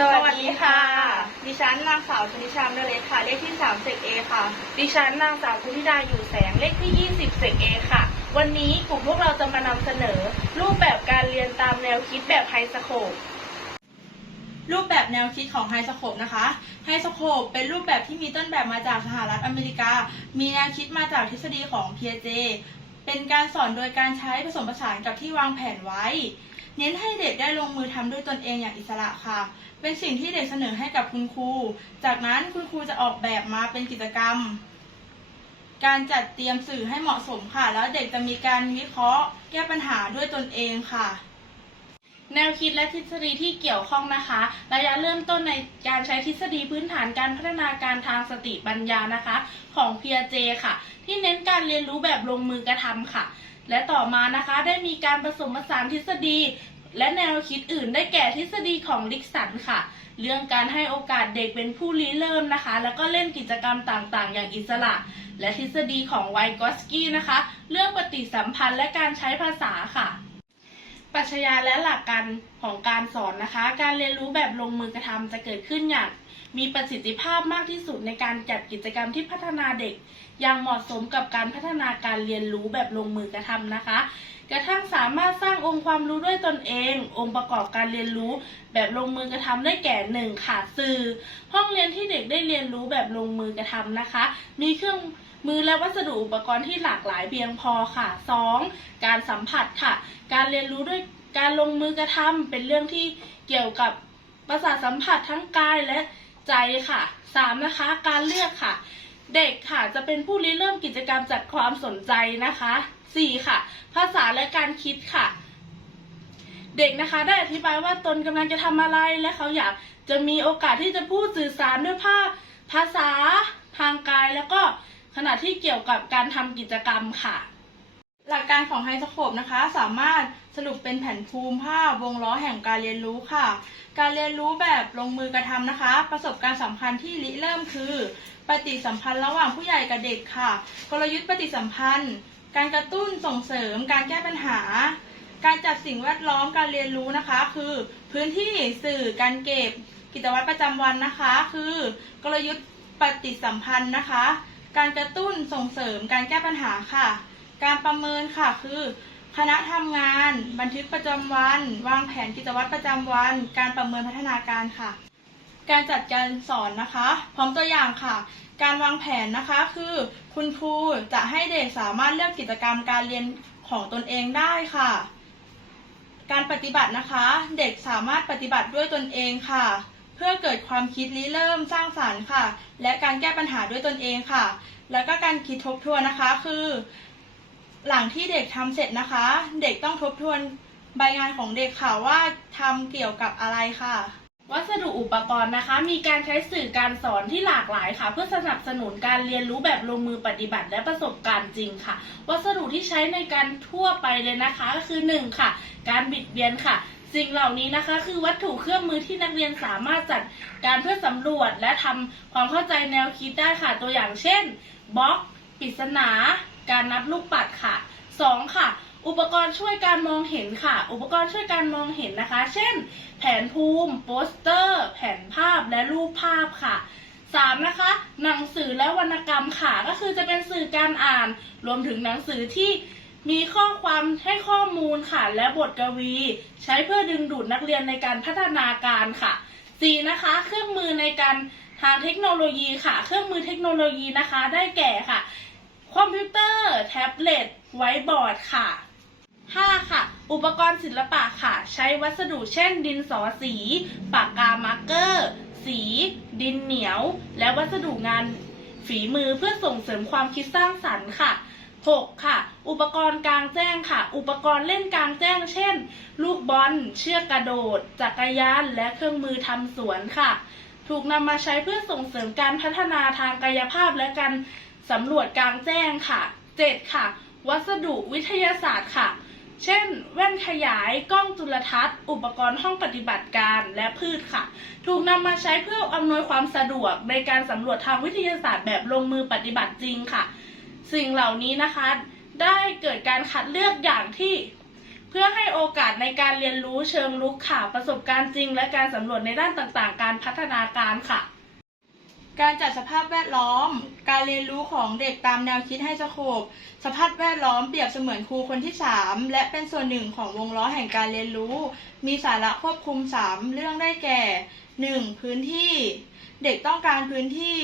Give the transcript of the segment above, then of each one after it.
สวัสดีค่ะ ดิฉันนางสาวชนิชามเดเลสค่ะ เลขที่3เซกเอค่ะ ดิฉันนางสาวคุณธิดาอยู่แสง เลขที่ 20เซกเอค่ะ วันนี้กลุ่มพวกเราจะมานำเสนอ รูปแบบการเรียนตามแนวคิดแบบไฮสโคปรูปแบบแนวคิดของไฮสโคปนะคะไฮสโคปเป็นรูปแบบที่มีต้นแบบมาจากสหรัฐอเมริกา มีแนวคิดมาจากทฤษฎีของ Piaget เป็นการสอนโดยการใช้ผสมผสานกับที่วางแผนไว้ เน้นให้เด็กได้ลงมือทำด้วยตนเองอย่างอิสระค่ะ เป็นสิ่งที่เด็กเสนอให้กับคุณครู จากนั้นคุณครูจะออกแบบมาเป็นกิจกรรม การจัดเตรียมสื่อให้เหมาะสมค่ะ แล้วเด็กจะมีการวิเคราะห์ แก้ปัญหาด้วยตนเองค่ะแนวคิดและทฤษฎีที่เกี่ยวข้องนะคะ ระยะเริ่มต้นในการใช้ทฤษฎีพื้นฐานการพัฒนาการทางสติปัญญานะคะ ของเพียเจค่ะ ที่เน้นการเรียนรู้แบบลงมือกระทำค่ะ และต่อมานะคะได้มีการผสมผสานทฤษฎี และแนวคิดอื่นได้แก่ทฤษฎีของลิกสันค่ะ เรื่องการให้โอกาสเด็กเป็นผู้ริเริ่มนะคะ แล้วก็เล่นกิจกรรมต่างๆ อย่างอิสระ และทฤษฎีของไวกอสกี้นะคะ เรื่องปฏิสัมพันธ์และการใช้ภาษาค่ะปรัชญาและหลักการของการสอนนะคะ การเรียนรู้แบบลงมือกระทำจะเกิดขึ้นอย่าง มีประสิทธิภาพมากที่สุดในการจัดกิจกรรมที่พัฒนาเด็ก อย่างเหมาะสมกับการพัฒนาการเรียนรู้แบบลงมือกระทำนะคะ กระทั่งสามารถสร้างองค์ความรู้ด้วยตนเอง องค์ประกอบการเรียนรู้แบบลงมือกระทำได้แก่หนึ่งค่ะสื่อ ห้องเรียนที่เด็กได้เรียนรู้แบบลงมือกระทำนะคะ มีเครื่องมือและวัสดุอุปกรณ์ที่หลากหลายเพียงพอค่ะ 2. การสัมผัสค่ะ การเรียนรู้ด้วยการลงมือกระทำเป็นเรื่องที่เกี่ยวกับประสาทสัมผัสทั้งกายและ ใจค่ะ 3. นะคะ การเลือกค่ะ เด็กค่ะจะเป็นผู้ริเริ่มกิจกรรมจากความสนใจนะคะ 4. ค่ะ ภาษาและการคิดค่ะ เด็กนะคะได้อธิบายว่าตนกำลังจะทำอะไรและเขาอยากจะมีโอกาสที่จะพูดสื่อสารด้วยภาพภาษาทางกายแล้วก็ขณะที่เกี่ยวกับการทำกิจกรรมค่ะ หลักการของไฮสโคปนะคะสามารถสรุปเป็นแผ่นภูมิภาพวงล้อแห่งการเรียนรู้ค่ะ การเรียนรู้แบบลงมือกระทำนะคะ ประสบการณ์สำคัญที่ริเริ่มคือ ปฏิสัมพันธ์ระหว่างผู้ใหญ่กับเด็กค่ะ กลยุทธ์ปฏิสัมพันธ์ การกระตุ้นส่งเสริม การแก้ปัญหา การจัดสิ่งแวดล้อมการเรียนรู้นะคะ คือ พื้นที่สื่อการเก็บ กิจวัตรประจำวันนะคะ คือ กลยุทธ์ปฏิสัมพันธ์นะคะ การกระตุ้นส่งเสริม การแก้ปัญหาค่ะ การประเมินค่ะคือ คณะทำงาน บันทึกประจำวัน วางแผนกิจวัตรประจำวัน การประเมินพัฒนาการค่ะ การจัดการสอนนะคะ พร้อมตัวอย่างค่ะ การวางแผนนะคะคือ คุณครูจะให้เด็กสามารถเลือกกิจกรรมการเรียนของตนเองได้ค่ะ การปฏิบัตินะคะ เด็กสามารถปฏิบัติด้วยตนเองค่ะ เพื่อเกิดความคิดริเริ่มสร้างสรรค์ค่ะ และการแก้ปัญหาด้วยตนเองค่ะ แล้วก็การคิดทบทวนนะคะคือ หลังที่เด็กทำเสร็จนะคะ เด็กต้องทบทวนใบงานของเด็กค่ะว่าทำเกี่ยวกับอะไรค่ะ วัสดุอุปกรณ์นะคะ มีการใช้สื่อการสอนที่หลากหลายค่ะ เพื่อสนับสนุนการเรียนรู้แบบลงมือปฏิบัติและประสบการณ์จริงค่ะ วัสดุที่ใช้ในการทั่วไปเลยนะคะก็คือหนึ่งค่ะ การบิดเบียนค่ะสิ่งเหล่านี้นะคะคือวัตถุเครื่องมือที่นักเรียนสามารถจัดการเพื่อสำรวจและทำความเข้าใจแนวคิดได้ค่ะตัวอย่างเช่นบล็อกปริศนา การนับลูกปัดค่ะสองค่ะ อุปกรณ์ช่วยการมองเห็นค่ะ อุปกรณ์ช่วยการมองเห็นนะคะ เช่น แผนภูมิโปสเตอร์ แผนภาพและรูปภาพค่ะสามนะคะ หนังสือและวรรณกรรมค่ะ ก็คือจะเป็นสื่อการอ่าน รวมถึงหนังสือที่มีข้อความให้ข้อมูลค่ะ และบทกวี ใช้เพื่อดึงดูดนักเรียนในการพัฒนาการค่ะสี่นะคะ เครื่องมือในการทางเทคโนโลยีค่ะ เครื่องมือเทคโนโลยีนะคะ ได้แก่ค่ะ คอมพิวเตอร์ แท็บเล็ต ไวท์บอร์ดค่ะ 5. ค่ะ อุปกรณ์ศิลปะค่ะ ใช้วัสดุเช่น ดินสอสี ปากกามาร์กเกอร์ สี ดินเหนียว และวัสดุงานฝีมือเพื่อส่งเสริมความคิดสร้างสรรค์ค่ะ 6. ค่ะ อุปกรณ์กลางแจ้งค่ะ อุปกรณ์เล่นกลางแจ้ง เช่น ลูกบอล เชือกกระโดด จักรยาน และเครื่องมือทำสวนค่ะ ถูกนำมาใช้เพื่อส่งเสริมการพัฒนาทางกายภาพและการ สำรวจกลางแจ้งค่ะ 7. ค่ะ วัสดุวิทยาศาสตร์ค่ะ เช่น แว่นขยายกล้องจุลทรรศน์ อุปกรณ์ห้องปฏิบัติการและพืชค่ะ ถูกนำมาใช้เพื่ออำนวยความสะดวกในการสำรวจทางวิทยาศาสตร์แบบลงมือปฏิบัติจริงค่ะ สิ่งเหล่านี้นะคะ ได้เกิดการคัดเลือกอย่างที่เพื่อให้โอกาสในการเรียนรู้เชิงลุกค่ะ ประสบการณ์จริง และการสำรวจในด้านต่างๆ การพัฒนาการค่ะ การจัดสภาพแวดล้อม การเรียนรู้ของเด็กตามแนวคิดให้สโคบสภาพแวดล้อมเปรียบเสมือนครูคนที่ 3 และเป็นส่วนหนึ่งของวงล้อแห่งการเรียนรู้ มีสาระควบคุม 3 เรื่องได้แก่ 1. พื้นที่ เด็กต้องการพื้นที่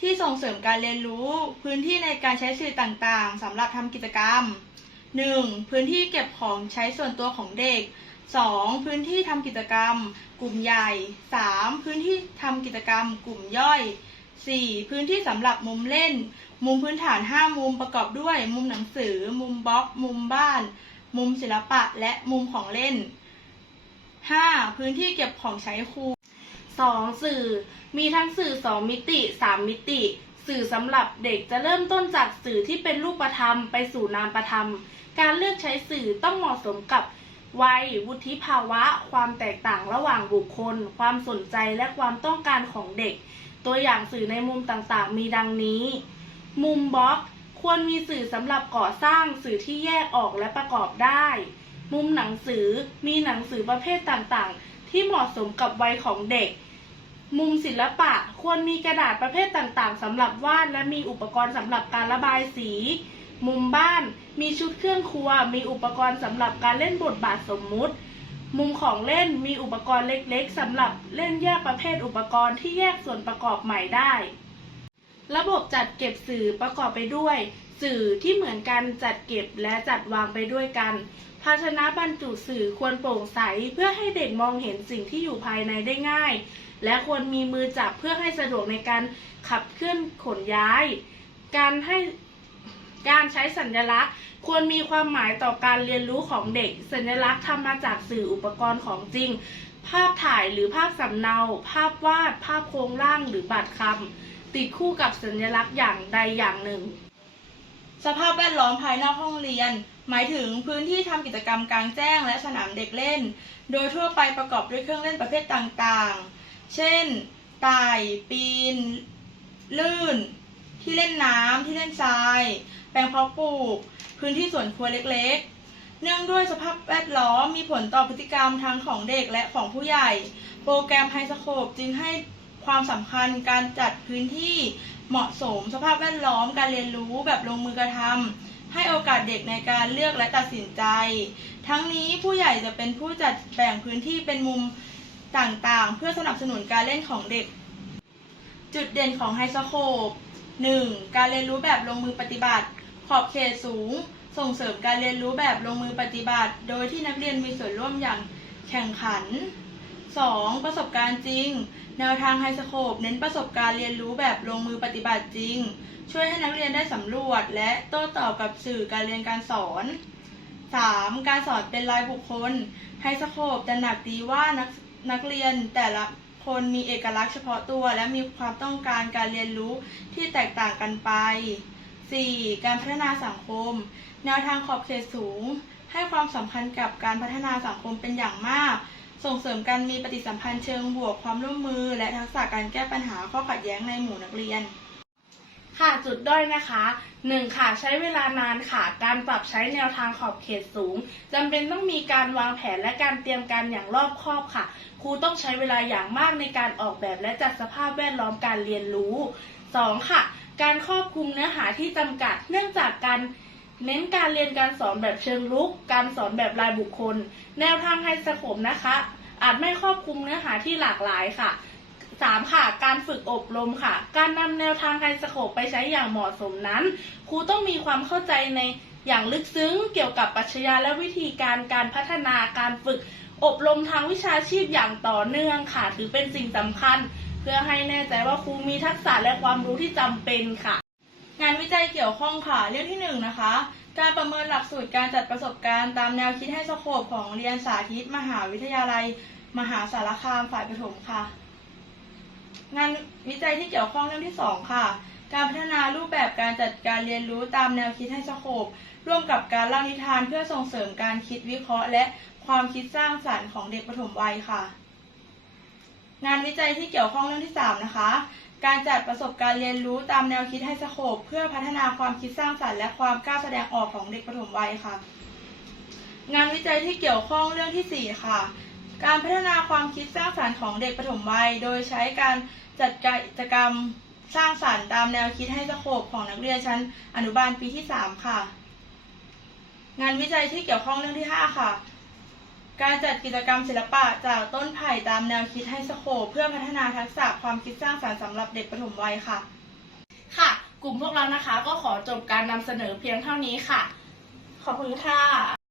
ที่ส่งเสริมการเรียนรู้ พื้นที่ในการใช้สื่อต่างๆสำหรับทำกิจกรรม 1. พื้นที่เก็บของใช้ส่วนตัวของเด็ก 2. พื้นที่ทำกิจกรรม กลุ่มใหญ่ 3. พื้นที่ทำกิจกรรม กลุ่มย่อย 4. พื้นที่สำหรับมุมเล่น มุมพื้นฐาน 5 มุมประกอบด้วย มุมหนังสือ มุมบล็อก มุมบ้าน มุมศิลปะ และมุมของเล่น 5. พื้นที่เก็บของใช้ครู 2. สื่อ มีทั้งสื่อ 2 มิติ 3 มิติ สื่อสำหรับเด็กจะเริ่มต้นจากสื่อที่เป็นรูปธรรม ไปสู่นามธรรม การเลือกใช้สื่อต้องเหมาะสมกับวัย วุฒิภาวะ ความแตกต่างระหว่างบุคคล ความสนใจและความต้องการของเด็ก ตัวอย่างสื่อในมุมต่างๆ มีดังนี้ มุมบล็อกควรมีสื่อสำหรับก่อสร้างสื่อที่แยกออกและประกอบได้ มุมหนังสือมีหนังสือประเภทต่างๆ ที่เหมาะสมกับวัยของเด็ก มุมศิลปะควรมีกระดาษประเภทต่างๆสำหรับวาดและมีอุปกรณ์สำหรับการระบายสี มุมบ้านมีชุดเครื่องครัว มีอุปกรณ์สำหรับการเล่นบทบาทสมมุติ มุมของเล่นมีอุปกรณ์เล็กๆสำหรับเล่นแยกประเภทอุปกรณ์ที่แยกส่วนประกอบใหม่ได้ ระบบจัดเก็บสื่อประกอบไปด้วย สื่อที่เหมือนกันจัดเก็บและจัดวางไปด้วยกัน ภาชนะบรรจุสื่อควรโปร่งใสเพื่อให้เด็กมองเห็นสิ่งที่อยู่ภายในได้ง่าย และควรมีมือจับเพื่อให้สะดวกในการขับเคลื่อนขนย้าย การให้ การใช้สัญลักษณ์ ควรมีความหมายต่อการเรียนรู้ของเด็ก สัญลักษณ์ทำมาจากสื่ออุปกรณ์ของจริง ภาพถ่ายหรือภาพสำเนา ภาพวาด ภาพโครงร่างหรือบัตรคำติดคู่กับสัญลักษณ์อย่างใดอย่างหนึ่ง สภาพแวดล้อมภายนอกห้องเรียน หมายถึงพื้นที่ทำกิจกรรมกลางแจ้ง และสนามเด็กเล่น โดยทั่วไปประกอบด้วยเครื่องเล่นประเภทต่างๆ เช่นไต่ปีน ลื่น ที่เล่นน้ำที่เล่นทราย แปลงเพาะปลูก พื้นที่สวนครัวเล็กๆ เนื่องด้วยสภาพแวดล้อมมีผลต่อพฤติกรรมทั้งของเด็กและของผู้ใหญ่ โปรแกรมไฮสโคปจึงให้ความสำคัญการจัดพื้นที่เหมาะสม สภาพแวดล้อมการเรียนรู้แบบลงมือกระทำให้โอกาสเด็กในการเลือกและตัดสินใจ ทั้งนี้ผู้ใหญ่จะเป็นผู้จัดแบ่งพื้นที่เป็นมุมต่างๆ เพื่อสนับสนุนการเล่นของเด็ก จุดเด่นของไฮสโคป 1. การเรียนรู้แบบลงมือปฏิบัติ ขอบเขตสูง ส่งเสริมการเรียนรู้แบบลงมือปฏิบัติ โดยที่นักเรียนมีส่วนร่วมอย่างแข่งขัน 2. ประสบการณ์จริง แนวทางไฮสโคปเน้นประสบการณ์เรียนรู้แบบลงมือปฏิบัติจริง ช่วยให้นักเรียนได้สำรวจ และโต้ตอบกับสื่อการเรียนการสอน 3. การสอนเป็นรายบุคคล ไฮสโคปจะหนักดีว่านักนักเรียนแต่ละคนมีเอกลักษณ์เฉพาะตัว และมีความต้องการการเรียนรู้ที่แตกต่างกันไป 4. การพัฒนาสังคม แนวทางขอบเขตสูง ให้ความสำคัญกับการพัฒนาสังคมเป็นอย่างมาก ส่งเสริมการมีปฏิสัมพันธ์เชิงบวกความร่วมมือ และทักษะการแก้ปัญหาข้อขัดแย้งในหมู่นักเรียน ค่ะจุดด้อยนะคะหนึ่งค่ะใช้เวลานานค่ะ การปรับใช้แนวทางขอบเขตสูงจำเป็นต้องมีการวางแผนและการเตรียมการอย่างรอบคอบค่ะ ครูต้องใช้เวลาอย่างมากในการออกแบบและจัดสภาพแวดล้อมการเรียนรู้สองค่ะ การครอบคลุมเนื้อหาที่จำกัด เนื่องจากการเน้นการเรียนการสอนแบบเชิงลุก การสอนแบบรายบุคคล แนวทางไฮสโคปนะคะ อาจไม่ครอบคลุมเนื้อหาที่หลากหลายค่ะสามค่ะ การฝึกอบรมค่ะ การนำแนวทางไฮสโคปไปใช้อย่างเหมาะสมนั้น ครูต้องมีความเข้าใจในอย่างลึกซึ้งเกี่ยวกับปรัชญาและวิธีการการพัฒนาการฝึก อบรมทางวิชาชีพอย่างต่อเนื่องค่ะ ถือเป็นสิ่งสำคัญ เพื่อให้แน่ใจว่าครูมีทักษะและความรู้ที่จำเป็นค่ะ งานวิจัยเกี่ยวข้องค่ะ เรื่องที่หนึ่งนะคะ การประเมินหลักสูตรการจัดประสบการณ์ตามแนวคิดให้สโคปของเรียนสาธิต มหาวิทยาลัย มหาสารคามฝ่ายประถมค่ะ งานวิจัยที่เกี่ยวข้องเรื่องที่สองค่ะ การพัฒนารูปแบบการจัดการเรียนรู้ตามแนวคิดให้สโคปร่วมกับการเล่านิทานเพื่อส่งเสริมการคิดวิเคราะห์ และความคิดสร้างสรรค์ของเด็กประถมวัยค่ะ งานวิจัยที่เกี่ยวข้องเรื่องที่ 3 นะคะ การจัดประสบการณ์เรียนรู้ตามแนวคิดให้สโคปเพื่อพัฒนาความคิดสร้างสรรค์และความกล้าแสดงออกของเด็กประถมวัยค่ะ งานวิจัยที่เกี่ยวข้องเรื่องที่ 4 ค่ะ การพัฒนาความคิดสร้างสรรค์ของเด็กปฐมวัย โดยใช้การจัดกิจกรรมสร้างสรรค์ตามแนวคิดให้สโคปของนักเรียนชั้นอนุบาลปีที่ 3 ค่ะ งานวิจัยที่เกี่ยวข้องเรื่องที่ 5 ค่ะ การจัดกิจกรรมศิลปะจากต้นไผ่ตามแนวคิดไฮสโคปเพื่อพัฒนาทักษะความคิดสร้างสรรค์สำหรับเด็กปฐมวัยค่ะ ค่ะ กลุ่มพวกเรานะคะก็ขอจบการนำเสนอเพียงเท่านี้ค่ะ ขอบคุณค่ะ